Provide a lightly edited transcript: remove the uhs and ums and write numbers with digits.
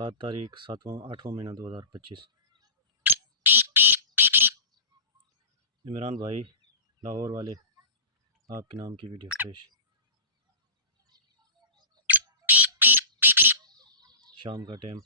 7 तारीख 8वां महीना 2025। इमरान भाई लाहौर वाले, आपके नाम की वीडियो फ्रेश। शाम का टाइम।